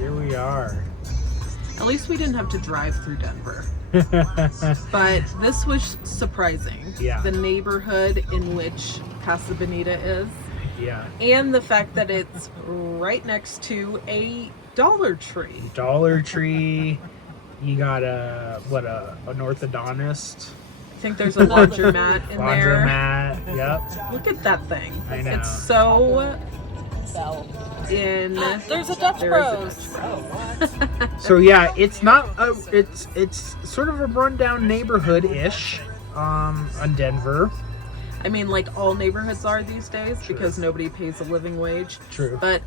Here we are. At least we didn't have to drive through Denver. But this was surprising. Yeah. The neighborhood in which Casa Bonita is. Yeah. And the fact that it's right next to a Dollar Tree. Dollar Tree. You got an orthodontist. I think there's a laundromat in there. Laundromat, yep. Look at that thing. I know. It's so in. There's a Dutch Bros. So yeah, it's not a, it's sort of a rundown neighborhood-ish on Denver. I mean, like all neighborhoods are these days because nobody pays a living wage. True. But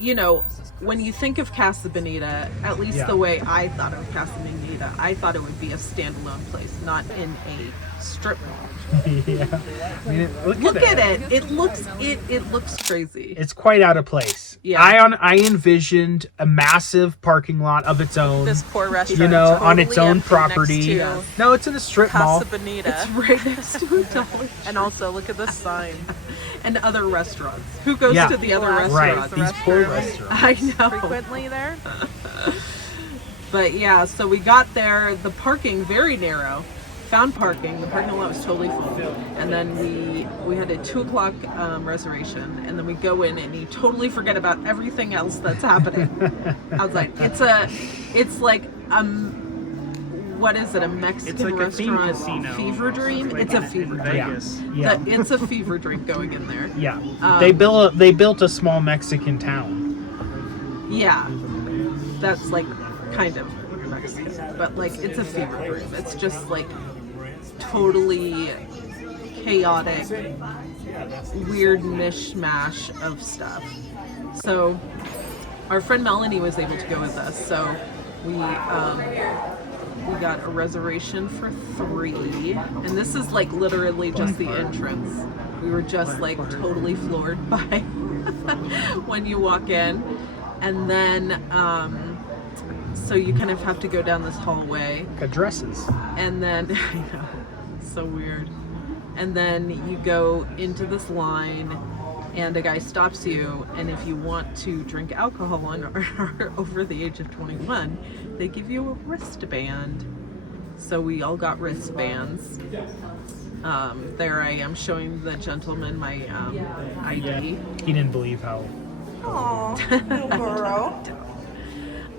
you know, when you think of Casa Bonita, at least the way I thought of Casa Bonita, I thought it would be a standalone place, not in a strip mall. Yeah. I mean, Look at it. It looks crazy. It's quite out of place. Yeah. I envisioned a massive parking lot of its own. This poor restaurant. You know, totally on its own empty property. next to No, it's in a strip mall. Casa Bonita. It's right next to a Dollar Tree. And also, look at this sign. And other restaurants. Who goes to the other Right, restaurants? these poor restaurants. I know. Frequently there. But yeah, so we got there. The parking very narrow. Found parking. The parking lot was totally full. And then we had a 2:00 reservation. And then we go in and you totally forget about everything else that's happening outside. It's like what is it? A Mexican restaurant fever dream? It's a fever dream. Yeah. It's a fever dream going in there. Yeah. They built a small Mexican town. Yeah. That's like kind of Mexican, but like it's a fever dream. It's just like totally chaotic, weird mishmash of stuff. So our friend Melanie was able to go with us, so we got a reservation for 3, and this is like literally just the entrance. We were just like totally floored by when you walk in, and then so you kind of have to go down this hallway. Got dresses. And then, I know, so weird. And then you go into this line, and a guy stops you, and if you want to drink alcohol and are over the age of 21, they give you a wristband. So we all got wristbands. There I am showing the gentleman my ID. He didn't believe how. Aww, little burro.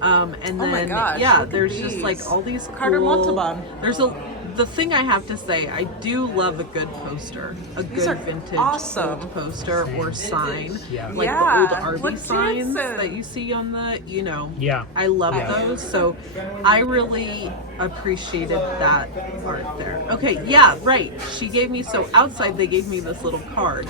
And then Oh my gosh, yeah, look at there's just these. like all these Carter cool, Montalban. The thing I have to say, I do love a good poster, a These are good vintage awesome. old poster or sign, Yeah. like Yeah, the old look, Arby signs Jansen. that you see on the, you know. Yeah. I love Yeah. those, so I really appreciated that art there. Okay, yeah, right. She gave me, so outside they gave me this little card.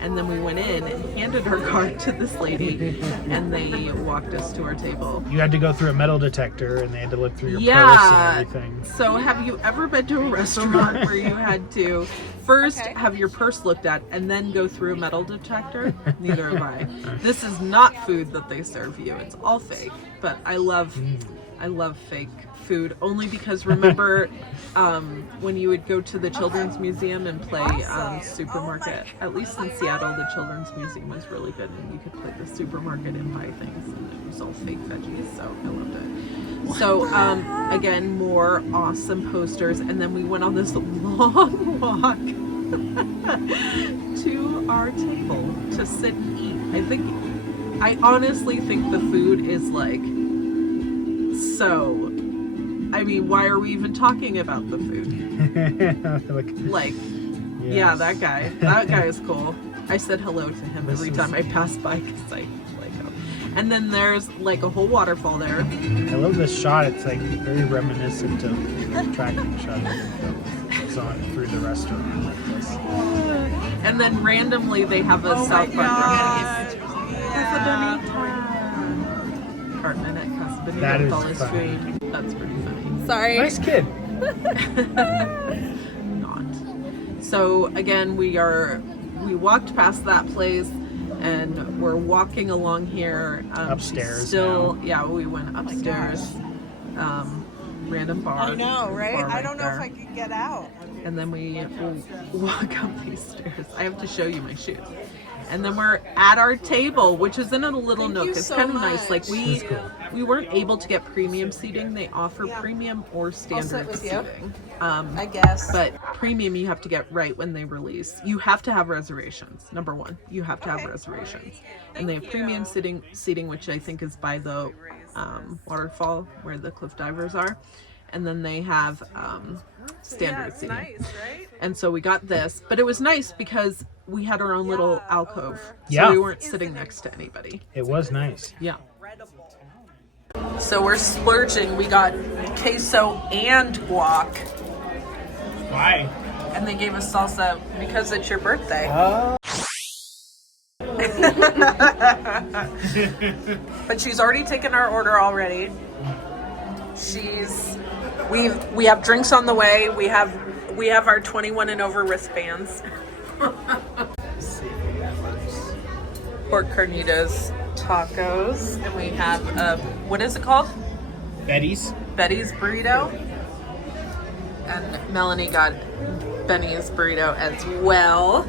And then we went in and handed her card to this lady, and they walked us to our table. You had to go through a metal detector, and they had to look through your purse Yeah. and everything. So have you ever been to a restaurant where you had to first have your purse looked at and then go through a metal detector? Neither have I. This is not food that they serve you. It's all fake. But I love fake food only because remember when you would go to the Children's Museum and play supermarket, at least in Seattle the Children's Museum was really good and you could play the supermarket and buy things and it was all fake veggies, so I loved it. So again, more awesome posters, and then we went on this long walk to our table to sit and eat. I honestly think the food is like so, I mean, why are we even talking about the food? Like, yeah, that guy is cool. I said hello to him every time I passed by because I like him. And then there's like a whole waterfall there. I love this shot. It's like very reminiscent of the tracking shot that goes on through the restaurant like this. And then randomly they have a South Park reference. Yeah. Apartment at Casa Bonita That with is all his funny. food. That's pretty funny. Sorry. Nice kid. Not. So again, we walked past that place and we're walking along here. Upstairs Still, now. yeah, we went upstairs. Random bar. I know, right? bar I don't know there. if I could get out. And then we walk up these stairs. I have to show you my shoes. And then we're at our table, which is in a little Thank nook. you It's so kind of nice. Like much. we That's cool. we weren't able to get premium seating. They offer premium or standard with you. seating. I guess. But premium you have to get right when they release. You have to have reservations. Number one, you have to have reservations. And they have premium seating, which I think is by the waterfall where the cliff divers are. And then they have standard seating. Nice, right? And so we got this, but it was nice because we had our own little alcove. So Yeah. we weren't sitting next to anybody. It was nice. Yeah. So we're splurging. We got queso and guac. Why? And they gave us salsa because it's your birthday. But she's already taken our order already. We have drinks on the way. We have our 21 and over wristbands. Pork carnitas, tacos, and we have what is it called? Betty's. Betty's burrito. And Melanie got Benny's burrito as well.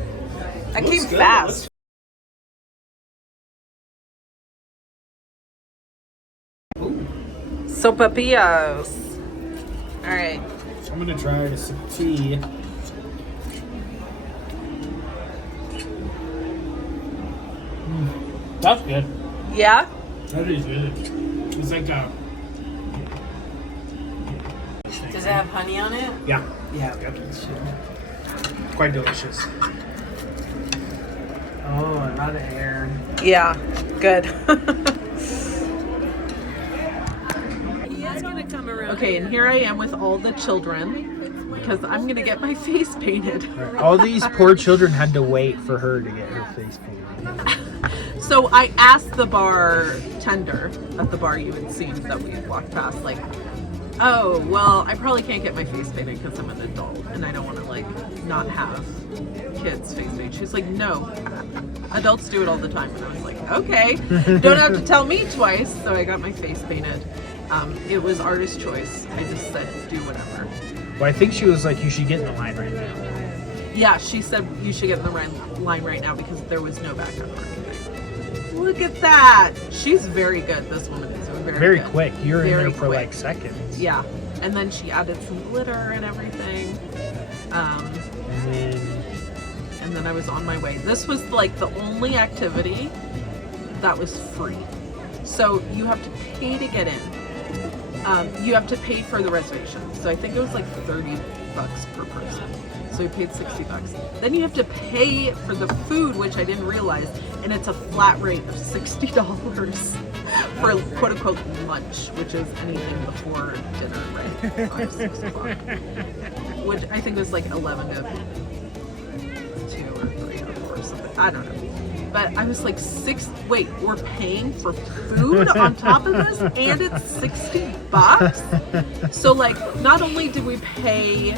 That came fast. Sopapillas. All right. I'm gonna try a sip of tea. That's good. Yeah. That is good. It's like Does it have honey on it? yeah. It's quite delicious. Oh, a lot of air. Yeah. Good. He is gonna come around. Okay, and here I am with all the children because I'm gonna get my face painted. Right. All these poor children had to wait for her to get her face painted. So I asked the bartender at the bar you had seen that we walked past, like, oh, well, I probably can't get my face painted because I'm an adult and I don't want to, like, not have kids face painted. She's like, no, adults do it all the time. And I was like, okay, don't have to tell me twice. So I got my face painted. It was artist choice. I just said, do whatever. Well, I think she was like, you should get in the line right now. Yeah, she said you should get in the line right now because there was no backup or anything. Look at that. She's very good. This woman is very good. Quick. You're in Very there for quick. like seconds. Yeah. And then she added some glitter and everything. And then I was on my way. This was like the only activity that was free. So you have to pay to get in. You have to pay for the reservation. So I think it was like $30 per person. So we paid $60. Then you have to pay for the food, which I didn't realize, and it's a flat rate of $60 for quote unquote lunch, which is anything before dinner, right? 5, 6 o'clock. Which I think was like 11 to 2 or 3 or 4 or something. I don't know. But I was like, wait, we're paying for food on top of this and it's $60? So like, not only did we pay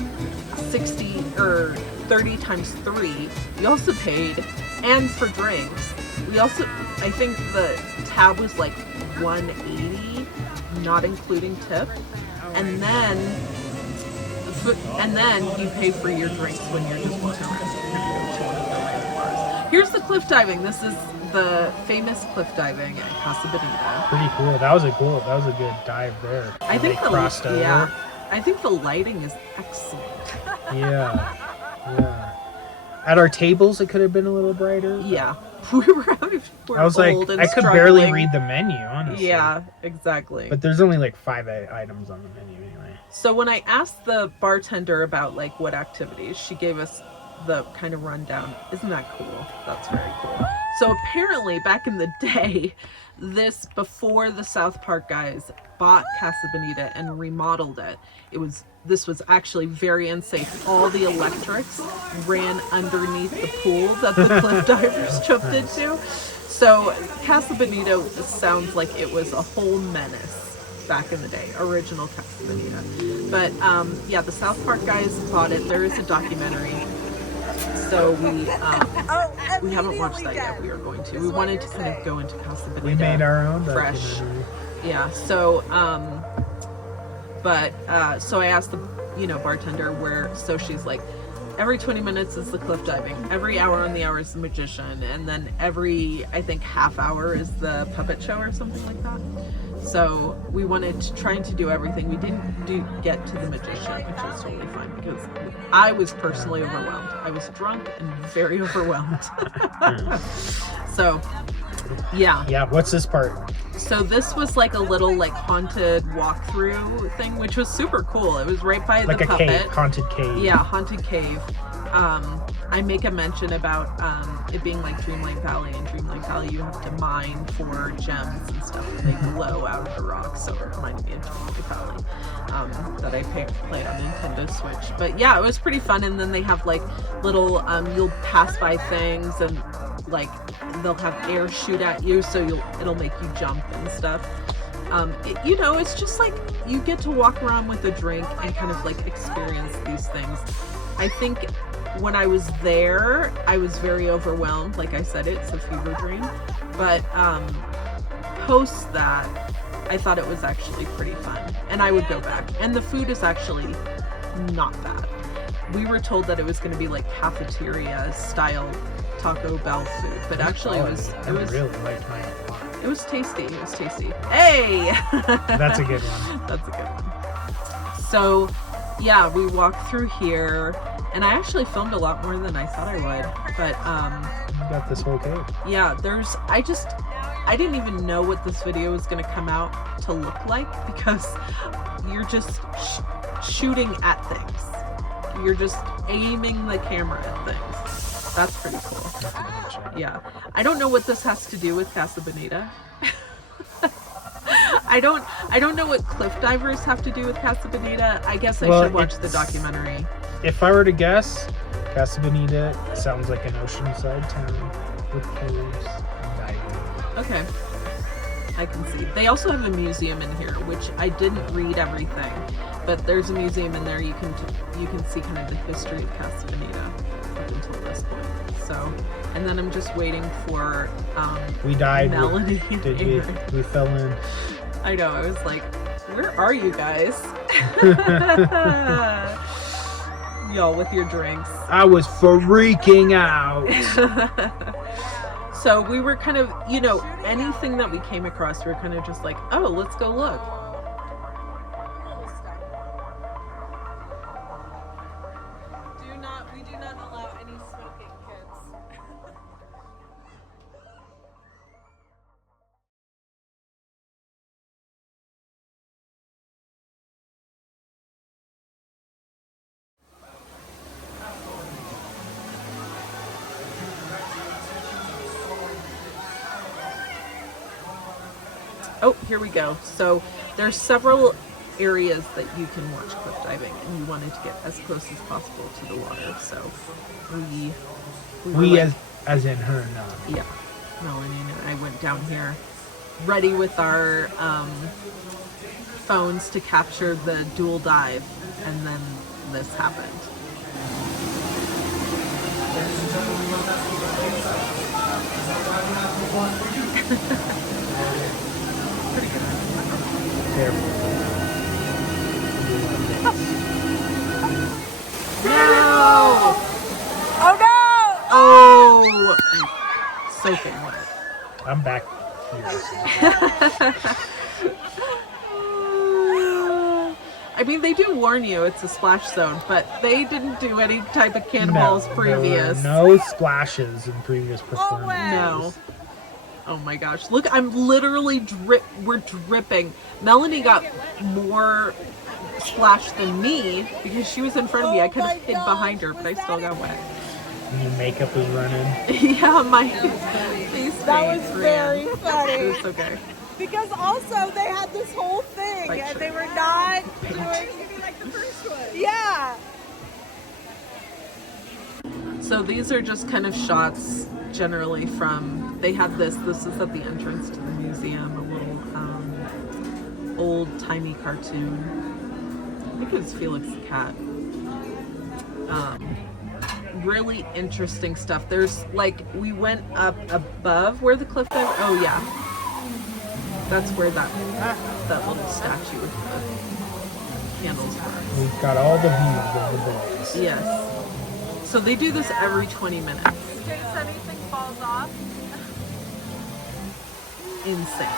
60 or 30 times 3, we also paid, and for drinks, we also, I think the tab was like $180, not including tip. And then you pay for your drinks when you're just walking around. Here's the cliff diving. This is the famous cliff diving at Casa Bonita. Pretty cool. That was a good dive there. I think they crossed over. Yeah, I think the lighting is excellent. Yeah. At our tables, it could have been a little brighter. Yeah, we're I was like, old and I could struggling. barely read the menu, honestly. Yeah, exactly. But there's only like 5 items on the menu anyway. So when I asked the bartender about like what activities, she gave us the kind of rundown. Isn't that cool? That's very cool. So apparently back in the day, before the South Park guys bought Casa Bonita and remodeled it, this was actually very unsafe. All the electrics ran underneath the pool that the cliff divers jumped into. So Casa Bonita sounds like it was a whole menace back in the day, original Casa Bonita. But yeah, the South Park guys bought it. There is a documentary. So we haven't watched that yet. We are going to. We wanted to kind of go into Casa Bonita. We made our own fresh. documentary. Yeah. So so I asked the bartender where. So she's like, every 20 minutes is the cliff diving. Every hour on the hour is the magician. And then every, I think, half hour is the puppet show or something like that. So we wanted to trying to do everything. We didn't get to the magician, which was totally fine because I was personally overwhelmed. I was drunk and very overwhelmed. So, yeah. Yeah, what's this part? So this was like a little like haunted walkthrough thing, which was super cool. It was right by Like the a puppet. cave, haunted cave. Yeah, haunted cave. I make a mention about it being like Dreamlight Valley. In Dreamlight Valley, you have to mine for gems and stuff, and they glow out of the rocks. So it reminded me of Dreamlight Valley that I played on Nintendo Switch. But yeah, it was pretty fun. And then they have like little, you'll pass by things and like they'll have air shoot at you, so it'll make you jump and stuff. You know, it's just like you get to walk around with a drink and kind of like experience these things. I think when I was there, I was very overwhelmed. Like I said, it's a fever dream. But post that, I thought it was actually pretty fun. And I would go back. And the food is actually not bad. We were told that it was going to be like cafeteria style Taco Bell food, but actually it was really liked mine a lot. it was tasty. It was tasty. Hey! That's a good one. That's a good one. So, yeah, we walked through here, and I actually filmed a lot more than I thought I would. But You got this whole cave. yeah, I didn't even know what this video was going to come out to look like because you're just shooting at things. You're just aiming the camera at things. That's pretty cool. Yeah. I don't know what this has to do with Casa Bonita. I don't know what cliff divers have to do with Casa Bonita. I guess I should watch the documentary. If I were to guess, Casa Bonita sounds like an oceanside town with caves and diving. Okay. I can see. They also have a museum in here, which I didn't read everything, but there's a museum in there. You can see kind of the history of Casa Bonita up until this point. So, and then I'm just waiting for We died. Melanie. Did we? We fell in. I know. I was like, where are you guys? Y'all with your drinks. I was freaking out. So we were kind of, you know, anything that we came across, we were kind of just like, oh, let's go look. We do not allow any smoking, kids. Oh, here we go. So there's several areas that you can watch cliff diving, and we wanted to get as close as possible to the water. So we as in her, no. Yeah, Melanie and I went down here, ready with our phones to capture the dual dive, and then this happened. Pretty good. Careful. No! Oh no! Oh! I'm soaking wet. I'm back here. I mean, they do warn you it's a splash zone, but they didn't do any type of cannonballs previous. There were no splashes in previous performances. No. Oh my gosh. Look, I'm literally we're dripping. Melanie got more splash than me because she was in front of me. I could have hid behind her, but I still got wet. And your makeup is running. Yeah, my face That was ran. very It funny. was okay. Because also they had this whole thing Like, and sure. they were not doing like the first one. Yeah. So these are just kind of shots generally from, they had this is at the entrance to the museum, a little old-timey cartoon. I think it was Felix the Cat. Really interesting stuff. There's like, we went up above where the cliff dive, oh yeah. That's where that little statue with the candles were. We've got all the views of the boys. Yes. So they do this every 20 minutes. In case anything falls off. Insane.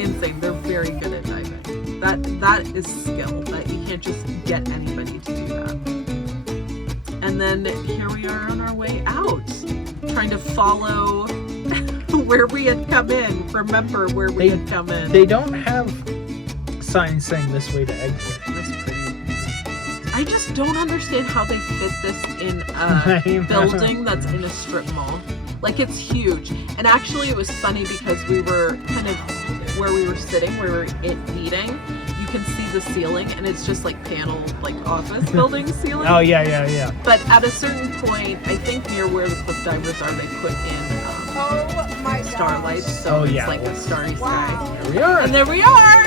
Insane. They're very good at diving. That is skill. That you can't just get anybody to do that. And then here we are on our way out, trying to follow where we had come in. Remember where we had come in. They don't have signs saying this way to exit. That's pretty. I just don't understand how they fit this in a building that's in a strip mall. Like, it's huge. And actually it was funny because we were kind of where we were sitting, where we were eating. You can see the ceiling, and it's just like panel, like office building ceiling. Oh yeah. But at a certain point, I think near where the cliff divers are, they put in Oh my god. starlights, so it's like a starry sky. There we are. And there we are.